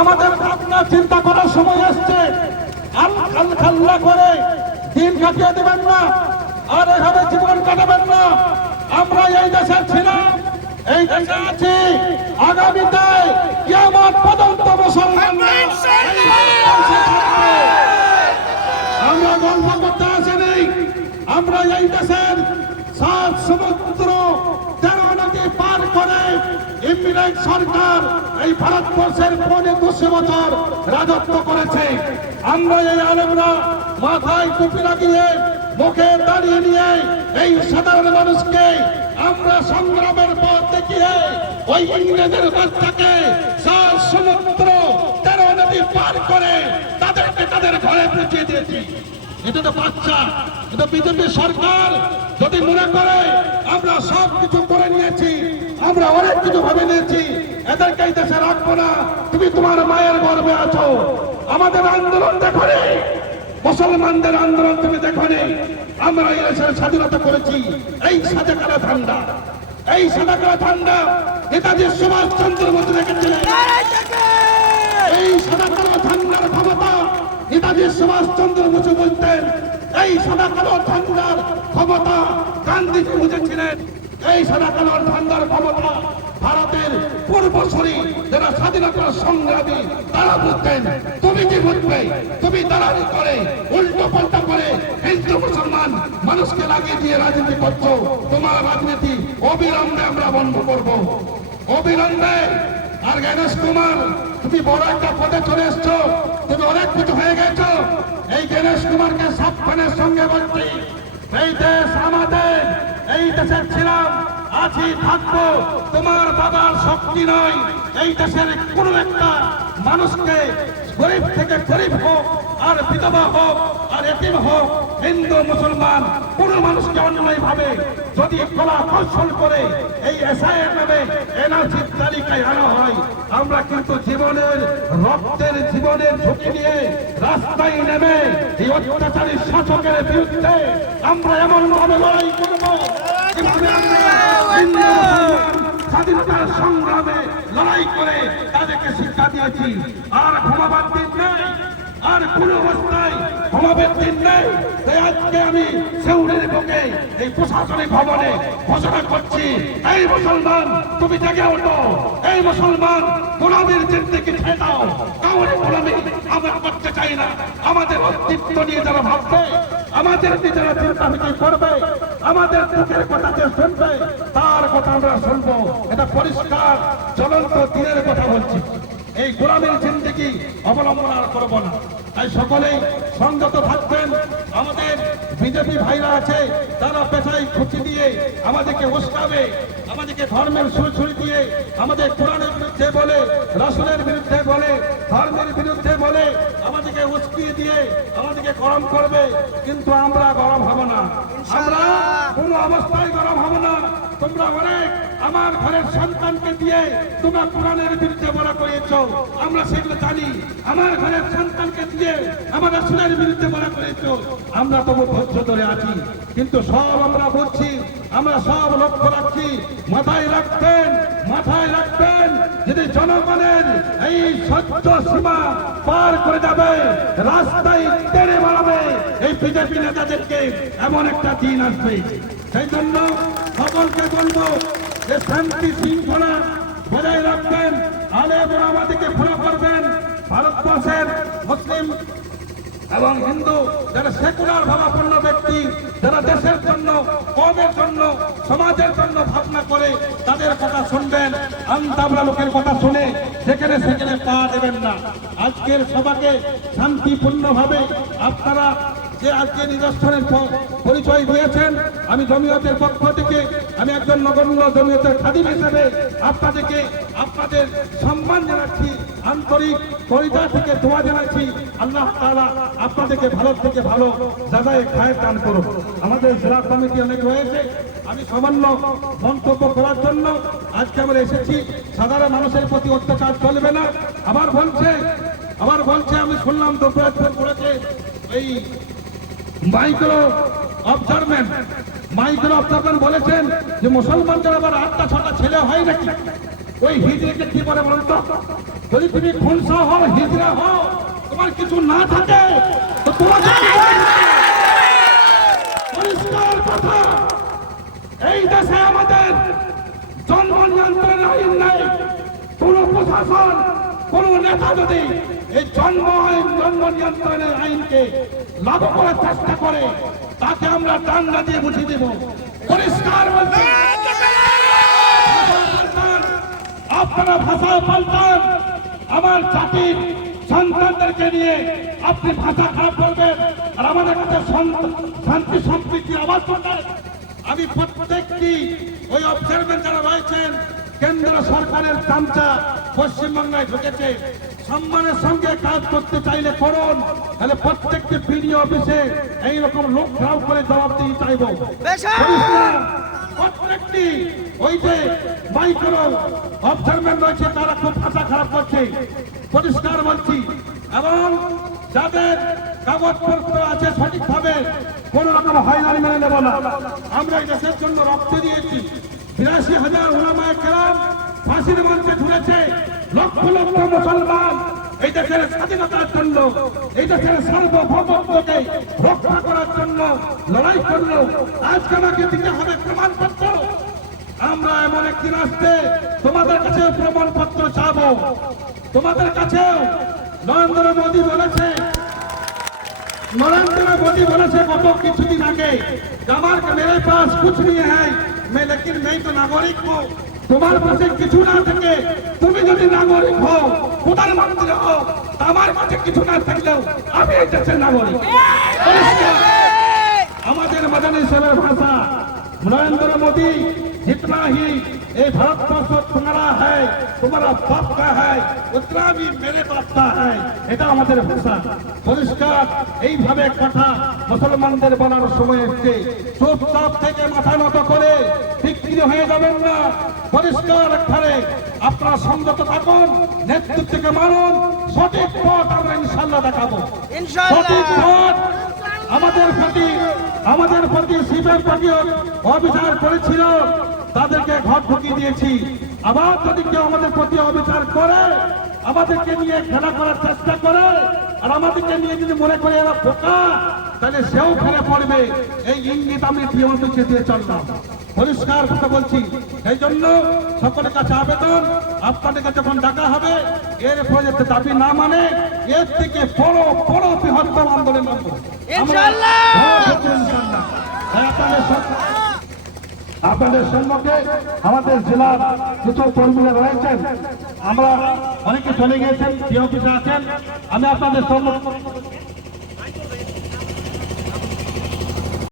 আমাদের ভাবনা চিন্তা করার সময় আসছে। আল্লাহ করে দিন কাটিয়ে দেবেন না, আর এভাবে জীবন কাটাবেন না। আমরা এই দেশে ছিলাম, এই দেশে আছি, আগামীতে কিয়ামত পর্যন্ত মুসলমান আমরা গল্প করতে আসেনি। আমরা এই দেশের 7 সমুদ্র 13 নদী পার করে ইংরেজ সরকার এই ভারতবর্ষের 25 বছর রাজত্ব করেছে। আমরা এই আলেমরা মাথায় টুপি লাগিয়ে মুখে দাঁড়িয়ে নিয়ে এই সাধারণ মানুষকে আমরা সংগ্রামের পথ দেখিয়ে ওই ইংরেজের বাচ্চাকে 7 সমুদ্র 13 নদী পার করে তাদেরকে তাদের ঘরে পৌঁছে দিয়েছি। এটা তো বাচ্চা, এটা বিজেপি সরকার যদি মনে করে আমরা সব কিছু করে নিয়েছি, আমরা অনেক কিছু ভাবে নিয়েছি, এদেরকে এই দেশে রাখবো না, তুমি তোমার মায়ের গর্বে আছো। আমাদের আন্দোলন দেখো নি, মুসলমানদের আন্দোলন তুমি দেখো নি। আমরা এই দেশের স্বাধীনতা করেছি এই সাজাকালা ঠান্ডা, এই সাজাকালা ঠান্ডা নেতাজি সুভাষচন্দ্র বোস রেখেছিলেন। এই সাজাকালা ঠান্ডার ক্ষমতা নেতাজি সুভাষচন্দ্র বোস বলতেন, এই সাদাকালো ঠান্ডার ক্ষমতা গান্ধীজি বুঝেছিলেন। এই সাদাকালো ঠান্ডার ক্ষমতা ভারতের পূর্বসূরি যারা স্বাধীনতার সংগ্রামী তারা বুঝতেন। তুমি কি বুঝবে? তুমি দালালি করে উল্টো পাল্টা করে হিন্দু মুসলমান মানুষকে লাগিয়ে দিয়ে রাজনীতি করছো। তোমার রাজনীতি অবিলম্বে আমরা বন্ধ করব, অবিলম্বে। আর গণেশ কুমার, তুমি বড় একটা পদে চলে এসছো, তুমি অনেক কিছু হয়ে গেছো। এই গণেশ কুমারকে সাবধানের সঙ্গে বলছি, এই দেশ আমাদের, এই দেশে ছিলাম, আছি, থাকবো। তোমার বাবার শক্তি নয় এই দেশের কোন একটা মানুষকে, গরিব থেকে গরিব হোক, আর বিধবা হোক, আর এতিম হোক, হিন্দু মুসলমান কোন মানুষকে অন্যায় ভাবে যদি কলা কৌশল করে এই এসআইয়ের নামে এনআরসির তালিকায় আনা হয়, আমরা কিন্তু জীবনের রক্তের জীবনের ঝুঁকি নিয়ে রাস্তায় নেমে এই অত্যাচারী শাসকের বিরুদ্ধে আমরা এমন ভাবে লড়াই করবো যেভাবে আমরা স্বাধীনতার সংগ্রামে লড়াই করে তাদেরকে শিক্ষা দিয়েছি। আর ঘুমাবার দিন নেই, আর কোন অবস্থায় ঘুমাবার দিন নেই। তাই আজকে আমি সেউড়ির বুকে এই প্রশাসনিক ভবনে ঘোষণা করছি, এই মুসলমান তুমি জেগে ওঠো। এই মুসলমান গোলামীর জিন্দেগি ছেড়ে দাও। কাউরে গোলামী আমরা করতে চাই না। আমাদের অস্তিত্ব নিয়ে যারা ভাববে, আমাদের নিয়ে যারা চিন্তা ভাবনা করবে, আমাদের দুঃখের কথা যে শুনবে তার কথা আমরা শুনবো। এটা পরিষ্কার জ্বলন্ত দিনের কথা বলছি। এই গোলামীর জিন্দেগি অবলম্বন আর করবো না। তাই সকলেই সংযত থাকবেন। আমাদের বিজেপি ভাইরা আছে, তারা পেশায় খুঁটি দিয়ে আমাদেরকে উস্কাবে, আমাদেরকে ধর্মের সুরছুরি দিয়ে আমাদের কোরআনের বিরুদ্ধে বলে, রাসূলের বিরুদ্ধে বলে, ধর্মের বিরুদ্ধে বলে আমাদেরকে উস্কিয়ে দিয়ে আমাদেরকে গরম করবে। কিন্তু আমরা গরম হব না, আমরা কোনো অবস্থায় গরম হব না। তোমরা অনেক আমার ঘরের সন্তানকে দিয়ে তোমরা কোরআনের বিরুদ্ধে বলা করেছো, আমরা সেগুলো জানি। আমার ঘরের সন্তানকে দিয়ে আমার রাসূলের বিরুদ্ধে বলা করেছো, আমরা তবু ধৈর্য ধরে আছি। কিন্তু সব আমরা বুঝছি, আমরা সব লক্ষ্য রাখছি। মাথায় রাখবেন, মাথায় রাখবেন, যদি জনগণের এই সহ্য সীমা পার করে যাবে, রাস্তায় টেনে মারাবে এই বিজেপি নেতাদেরকে, এমন একটা দিন আসবে। সেই জন্য সকলকে বলবো যে শান্তি শৃঙ্খলা বজায় রাখবেন, আলেমরা আমাদেরকে ফলো করবেন। ভারতবর্ষের মুসলিম এবং হিন্দু যারা সেকুলার ভাবাপন্ন ব্যক্তি, যারা দেশের জন্য, কওমের জন্য, সমাজের জন্য ভাবনা করে তাদের কথা শুনবেন। আন্তাবলা লোকের কথা শুনে সেখানে সেখানে পা দেবেন না। আজকের সভাকে শান্তিপূর্ণভাবে আপনারা যে আজকে নিদর্শনের পরিচয় দিয়েছেন, আমি জমিয়তের পক্ষ থেকে, আমি একজন নগণ্য জমিয়তের খাদিম হিসেবে আপনাদেরকে আপনাদের সম্মান জানাচ্ছি, আন্তরিক হৃদয় থেকে দোয়া জানাচ্ছি। আল্লাহ তাআলা আপনাদেরকে ভালো থেকে ভালো জায়গায় খায় দান করুন। আমাদের জেলা কমিটি অনেক রয়েছে, আমি সামান্য মন্তব্য করার জন্য আজকে আমরা এসেছি। সাধারণ মানুষের প্রতি অত্যাচার চলবে না। আবার বলছে আমি শুনলাম দুপুরে করেছে এই মাইক্রো অবজারভেন্ট বলেছেন যে মুসলমানদের আবার 8টা 6টা ছেলে হয় নাকি? ওই হিজড়াকে কি বলে বলুন তো? যদি তুমি খুনসা হও, হিজড়া হও, তোমার কিছু না থাকে তো তোমাকে পরিষ্কার কথা, এই দেশে আমাদের জন্ম নিয়ন্ত্রণের আইন নাই। কোন প্রশাসন, কোন নেতা যদি এই জন্ম নিয়ন্ত্রণের আইনকে লাগু করার চেষ্টা করে, তাকে আমরা ডান্ডা দিয়ে বুঝিয়ে দেব। পরিষ্কার বলছি, আপনারা ভাষা পাল্টান। আমার জাতির সন্তানদেরকে নিয়ে আপনি ভাষা খারাপ করবেন, আর আমাদের কাছে শান্তি সম্প্রীতির আওয়াজ করবেন। আমি প্রত্যেকটি ওই অবজারভেন্ট যারা রয়েছেন, কেন্দ্র সরকারের চামচা পশ্চিমবাংলায় ঢুকেছে, সম্মানের সঙ্গে কাজ করতে চাইলে করুন, তাহলে প্রত্যেকটি বিডিও অফিসে এইরকম লোক ঘেরাও করে জবাবদিহি চাইব। প্রত্যেকটি ওই যে মাইক্রো অবজারভেন্ট রয়েছে, তারা খুব ভাষা খারাপ করছে, পরিষ্কার বলছি। এবং যাদের কাগজপত্র আছে সঠিকভাবে, কোন রকম হয়রানি মেনে নেব না। আমরা এই দেশের জন্য রক্ত দিয়েছি। ৮২,০০০ ওলামায়ে কেরাম ফাঁসির মঞ্চে ঝুলেছে। লক্ষ লক্ষ মুসলমান এই দেশের স্বাধীনতার জন্য, এই দেশের সার্বভৌমত্বকে রক্ষা করার জন্য লড়াই করলো। আজকে আমাকে দিতে হবে প্রমাণপত্র। আমরা এমন একদিন আসবে তোমাদের কাছে প্রমাণপত্র চাবো। তোমাদের কাছেও নরেন্দ্র মোদী বলেছে গত কিছুদিন আগে, मेरे पास कुछ नहीं है मैं, लेकिन मैं तो नागरिक हूँ। তোমার কাছে কিছু না থেকে তুমি যদি নাগরিক হও, প্রধানমন্ত্রী হও, আমার কাছে কিছু না থাকলেও আমি এই দেশের নাগরিক। আমাদের মাদানী সাহেবের ভাষা, नरेंद्र मोदी जितना ही ये भारतवर्ष तुम्हारा है, तुम्हारा बाप का है, उतना भी मेरे बाप का है। এটা আমাদের ভাষা। পরিষ্কার এইভাবে কথা মুসলমানদের বলার সময় এসেছে। চুপচাপ থেকে মাথা নত করে বিক্রি হয়ে যাবেন না। পরিষ্কার এখানে আপনারা সংযত থাকুন, নেতৃত্বকে মানুন, সঠিক পথ আমরা ইনশাআল্লাহ দেখাবো। সঠিক পথ আমাদের প্রতি শিবের প্রতি অবিচার করেছিল, তাদেরকে ঘর ঢুকিয়ে দিয়েছি। আবার যদি কেউ আমাদের প্রতি অবিচার করে, আমাদেরকে নিয়ে খেলা করার চেষ্টা করে, আর আমাদেরকে নিয়ে যদি মনে করে এরা বোকা, তাহলে সেও ফেলে পড়বে। এই ইঙ্গিত আমি টিএমসি দিয়ে চললাম। পরিষ্কার কথা বলছি। সেই জন্য সকলের কাছে আবেদন, আপনাদের কাছে যখন ডাকা হবে, এর প্রজেক্ট দাবি না মানে এর থেকে বড় বড় বৃহত্তম আন্দোলন করব ইনশাআল্লাহ। আপনাদের সম্মুখে আমাদের জেলার কিছু কর্মীরা রয়েছেন, আমরা অনেকে চলে গিয়েছেন, অফিসে আছেন। আমি আপনাদের সম্মুখে